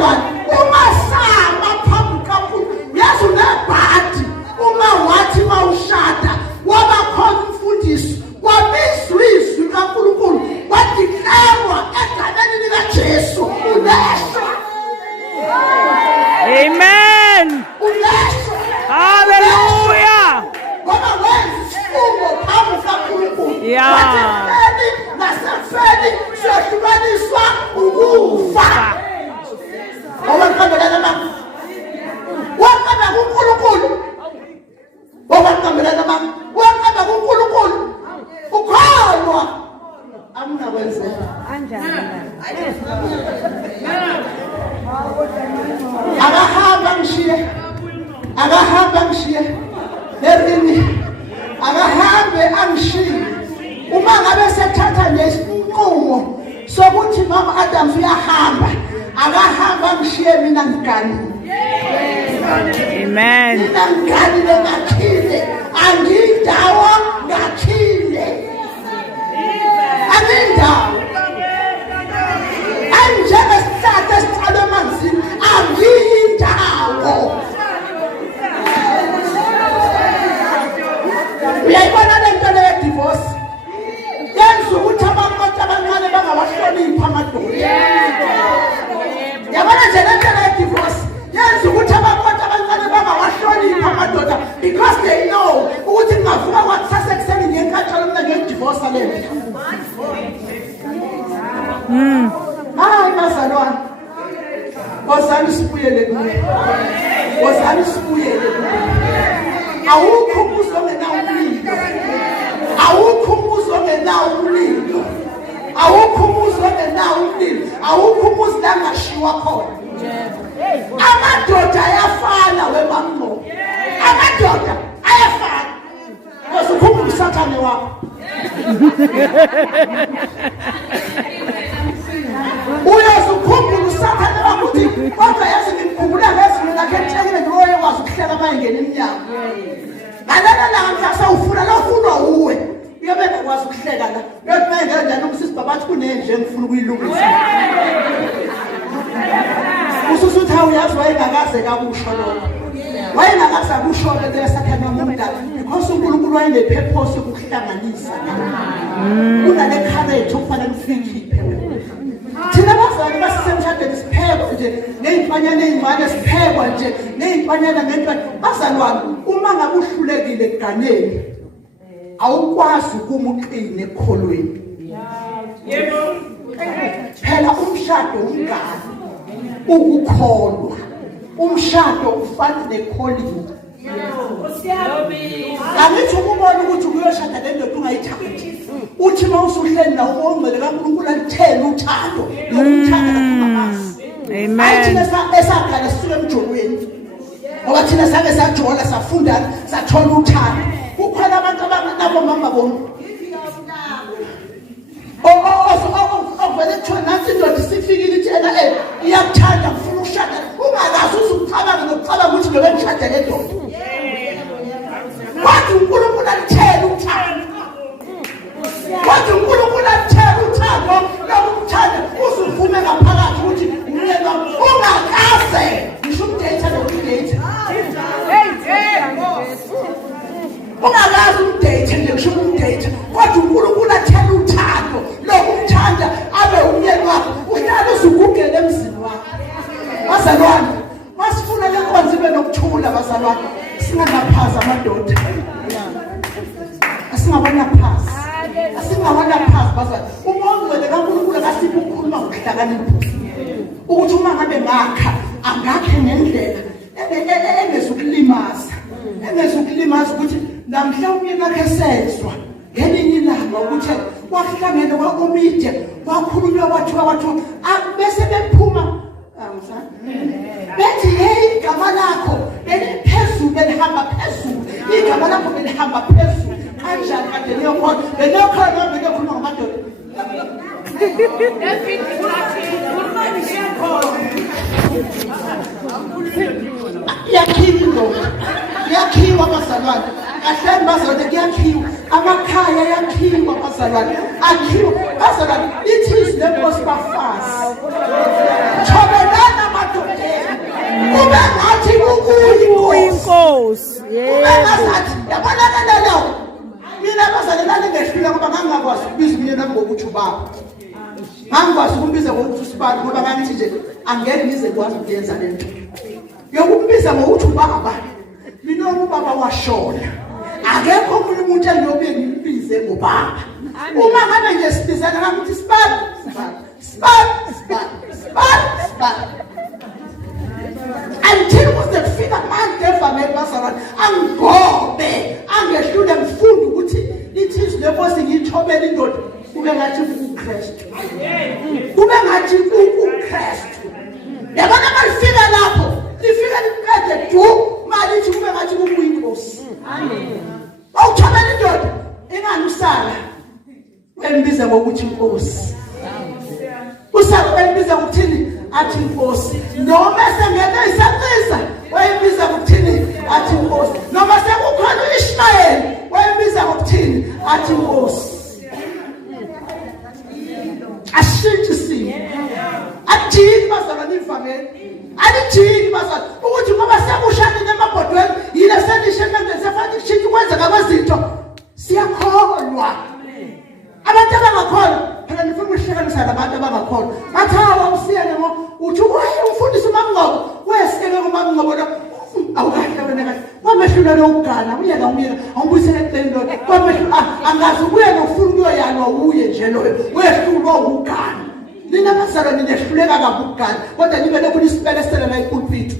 bazalwane ungasama phambi kakhulu yazi unebhadi uma wathi mawushada waba khona umfundisi wabizwa izwi kaNkulunkulu wadiklerwa egameni likaJesu uleshwa. Amen. Uleshwa. Hallelujah. Ngoba wenza isifungo phambi kaNkulunkulu. Yeah. Nasefeni siyahlukaniswa ukufa. Owankambelana mama. Wakamba kuNkulunkulu. Owankambelana mama. Wakamba kuNkulunkulu. Ukholwa. Amungakwenzela. Anjani. Akahamba ngishiye. Erini. Akahambe angishiye. Uma ngabe sethatha nje isinqumo sokuthi mama Adams uyahamba, akahamba ngishiye mina ngiganile. Amen. Mina ngiganile ngakhile, angindawo ngakhile. Angindawo. Anjengesihlahla esicalwe emanzini, angiyindawo. Uyayibona le nto le divorce? Yenza ukuthi abantu abancane bangawahloniphi amadoda. Yabona nje le nto le divorce yenza ukuthi abantu abancane bangawahloniphi amadoda because they know ukuthi kungavuka kwakusasa ekuseni ngenkatshalo mina ngedivorce le nto. Hayi bazalwane. Wozani sibuyele kuye. Wozani sibuyele kuye. Awukho umuzi ongenawo umlilo. Awukho umuzi ongenawo umlilo. Awukho umuzi ongenawo umlilo. Awukho umuzi la ngashiwa khona. Amadoda ayafana wemamlo. Amadoda ayafana. Uzukhumbula usathane wakho. Uyazukhumbula usathane wakho uthi kodwa yazi ngikhumbula ngezinto lakhe etshekile ngoye wazi ukuhlela amayengena eminyango. Ngalana la sawufuna la ufuna uwe. Uyobe ngakwazi ukuhleka la. Yothi mayengena njani ukusisi babathi kunenje ngifuna ukuyilungisa. Ususuthi awuyazi wayengakaze kakusho lokho. Wayengakaze akusho le sathane womdala. Because uNkulunkulu wayengepurpose yokuhlanganisa. Kunale courage okufanele ufikiphe. Thina bazali basisemshadweni siphekwa nje nezimfanyana ezimane siphekwa nje nezimfanyana ngentwana bazalwane uma ngabe uhlulekile eganeni awukwazi ukumuqina ekholweni. Yebo. Phela umshado ungani ukukholwa. Umshado ufana nekholini. Angithi ukubona ukuthi kuyoshada le ndoda ungayithathi. Uthi mawusuhleli nawo ongcwele kaNkulunkulu alithele uthando lokuthanda kaNkulunkulu. Amen. Athina esaqala sisuke emjolweni. Ngoba thina sake sajola safunda sathola uthando. Kukhona abantu abanabo mama bona. Ovele kuthiwa nansi indoda isifikile ithi ena iyakuthanda ngifuna ukushada. Ungakazi uzucabanga nokucabanga ukuthi ngibe ngishada le ndoda. Wathi uNkulunkulu alithele uthando. Wathi uNkulunkulu alithele uthando lokuthanda uzuvume ngaphakathi ukuthi umyeni ungakaze ngisho umdate nokudate. Ungakazi umdate nje ngisho umdate. Wathi uNkulunkulu alithele uthando lokuthanda abe umyeni wakho. Uhlala uzugugele emzini wakho. Bazalwane, masifuna le nkonzo ibe nokuthula bazalwane. Singaphaza amadoda. Asingabona phansi. Asingabona phansi bazalwane. Umongcwele kaNkulunkulu akasiphi ukukhuluma ngokuhlakanipha. Ukuthi uma ngabe ngakha angakhe ngendlela engezukulimaza. Engezukulimaza ukuthi namhlanje nakhe sezwa. Ngelinye ilanga ukuthi kwahlangene kwakomide kwakhulunywa kwathiwa bese bephuma bethi hey igama lakho beliphezulu belihamba phezulu igama lakho belihamba phezulu kanjani kade leyokhona leyokhona beyokhuluma ngamadoda yakhiwa bazalwane kahleni bazalwane kuyakhiwa amakhaya yakhiwa bazalwane akhiwa bazalwane it is the most bafast thobelana Ungazathi yabonakala lawo. Mina abazali lani ngehlula ngoba ngangakwazi ukubiza umyeni wami ngokuthi ubaba. Ngangikwazi ukumbiza ngokuthi usibani ngoba ngangithi nje angeke ngize kwazi ukuyenza lento. Yokumbiza ngokuthi ubaba. Mina ubaba washona. Akekho omunye umuntu engiyobuye ngimbize ngobaba. Uma ngabe nje sibizana ngathi sibani. Until kuze kufika manje evameni bazalwane angigobe angehlule ngifunde ukuthi ithi leposi ngiyithobela indoda kube ngathi uKristu. Kube ngathi uKristu. Yabona malifika lapho lifika liqede du malithi kube ngathi kuyinkosi. Amen. Awuthobela indoda enganusala wembiza ngokuthi inkosi. Usaba wembiza ukuthini athi inkosi. Noma sengene isaqisa wembiza ukuthini athi inkosi. Noma sekukhona uIshmayeli wembiza ukuthini athi inkosi. Ashintshe isimo. Ajiki bazalwane ivangeli. Alijiki bazalwane ukuthi ngoba sekushanile emabhodweni yile senishemenze sefana ishintshe kwenzeka kwezinto. Siyakholwa. Abantu abangakholwa phela nifuna ukuhlekanisa nabantu abangakholwa. Bathawa usiyane ngo uthi umfundisi uMangqobo wesikeke kuMangqobo lo awukahle wena kahle. Wamehlula lo ugana uyeka umyeka awubuyisele eqendoni. Wamehlula angazi ubuye nofuna ukuyoyalwa uye nje lo wehlulwa ugana. Nina bazalwane niyehluleka kabi ukugana kodwa nibe lokhu nisipelesela la ipulpit.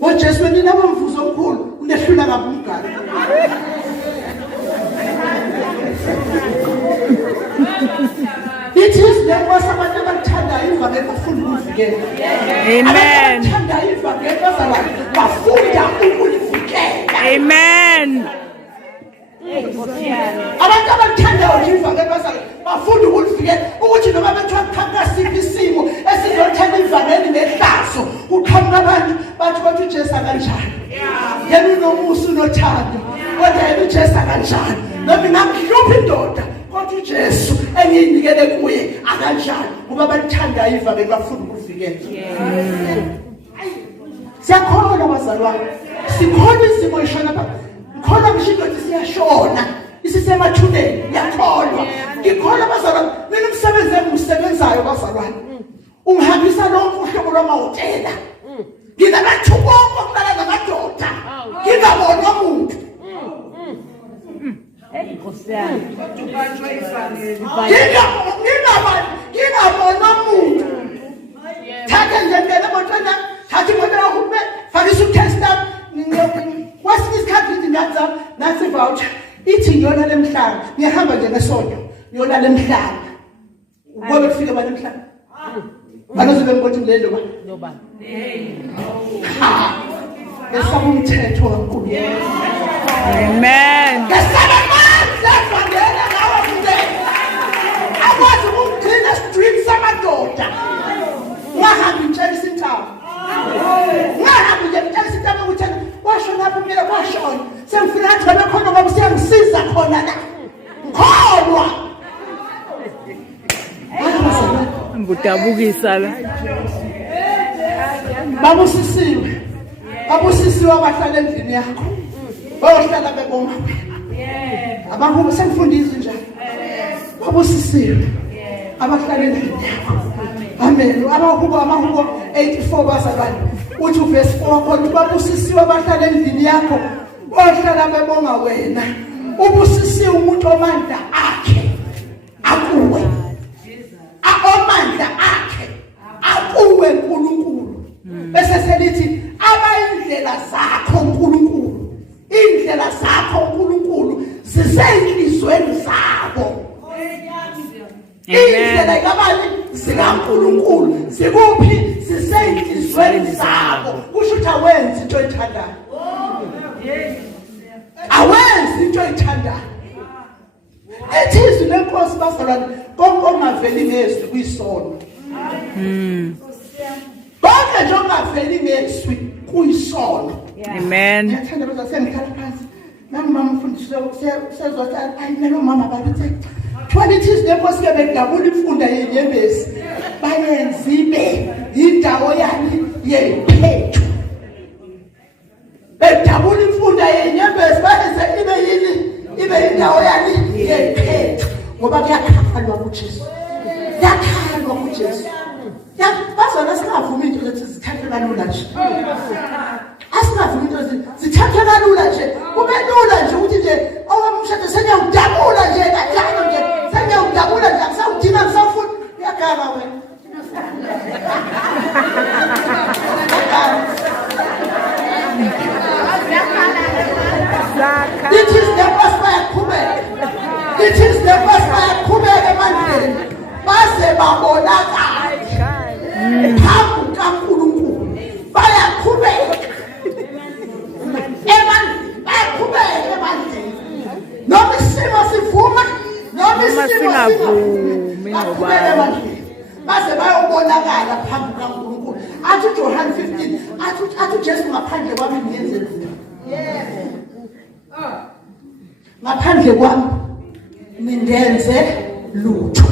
ngoJesu nina bomvuzo omkhulu unehlula kabi ugana. It is the most abantu abathandayo ivangeli bafunda ukulivikela. Amen. Abathandayo ivangeli bafunda ukulivikela. Amen. Abantu abathandayo ivangeli bafunda ukulivikela ukuthi noma bethiwa kukhankasa isimo esizothanda ivangeli nehlazo uqhamuka abantu bathi uJesu kanjani. Yena unomusa unothando kodwa yena uJesu kanjani. Noma ngikuhlupha indoda kodwa uJesu engiyinikele kuye akanjani ngoba bathandayo ivangeli bafuna ukuvikela. Siyakholwa bazalwane. Sikholwa izimo ishona pha. Ngikholwa ngisho ukuthi siyashona. Isisemathuneni ngiyakholwa. Ngikholwa bazalwane mina umsebenzi engisebenzayo bazalwane. Ungihambisa lonke uhlobo lwamahotela. Nginamathuba okuhlala namadoda. Ngingabona umuntu. Ngingabona umuntu. Thatha nje ngene emotweni thatha imoto yakho fakisa uTestament wasikho isikhathi ngithi ngazama nasi voucher ithi ngiyona lemhlanga ngihamba nje ngesonto ngiyona lemhlanga ngoba kufike abantu lemhlanga banozobe ngibona lelo ba esaba umthetho kaNkulunkulu. Amen. Ngesaba manje ngiyela ngawo nje akwazi ukugcina street samadoda wahambe intshela isintaba wahambe nje intshela isintaba ukuthi washona lapho mina washona sengifika ngathi wena khona ngoba usiyangisiza khona la ngikholwa Ngudabukisa la. babusisiwe abahlala endlini yakho bayohlala bebonga wena. Abantu sengifundisa njalo babusisiwe abahlala endlini yakho. Amen. Amahubo 84 bazalwane uthi uverse 4 khona babusisiwe abahlala endlini yakho bayohlala bebonga wena. Ubusisiwe umuntu omandla akhe akuwe. Amandla akhe akuwe uNkulunkulu. Bese selithi abayindlela zakho uNkulunkulu. Indlela zakho uNkulunkulu zisenhlizweni zabo. Indlela kabani zikaNkulunkulu zikuphi zisenhlizweni zabo. Kusho ukuthi awenzi into oyithandayo. Awenzi into oyithandayo. Ethizwe lenkosi bazalwane konke ongaveli ngezwi kuyisono. Konke nje ongaveli ngezwi kuyisono. Amen. Ngiyathanda bazalwane sengikhala phansi. Nami mama mfundisi sezothi ayimelo mama bathi Qualities lenkosi ke bedabula imfunda yenyembezi bayenzibe indawo yani yephethu. Bedabula imfunda yenyembezi bazona singavumi into lethi zithathe kalula nje. Asingavumi into zithathe kalula nje. Kube lula nje ukuthi nje okwamshado sengiyawudabula nje kanjalo nje. Sengiyawudabula nje akusawudinga ngisafuna. Uyagaba wena. It is the first bayaqhubeka. It is the first bayaqhubeka emandleni. Baze babonakala. Phambi kaNkulunkulu bayaqhubeka. Emandleni bayaqhubeka emandleni. Noma isimo sivuma, noma isimo singavumi ngoba baze bayobonakala phambi kaNkulunkulu. Athi John 15, athi Jesu ngaphandle kwami ngiyenze lutho. Ngaphandle kwami ningenze lutho.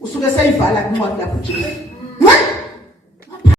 Usuke seyivala incwadi lapho Jesu.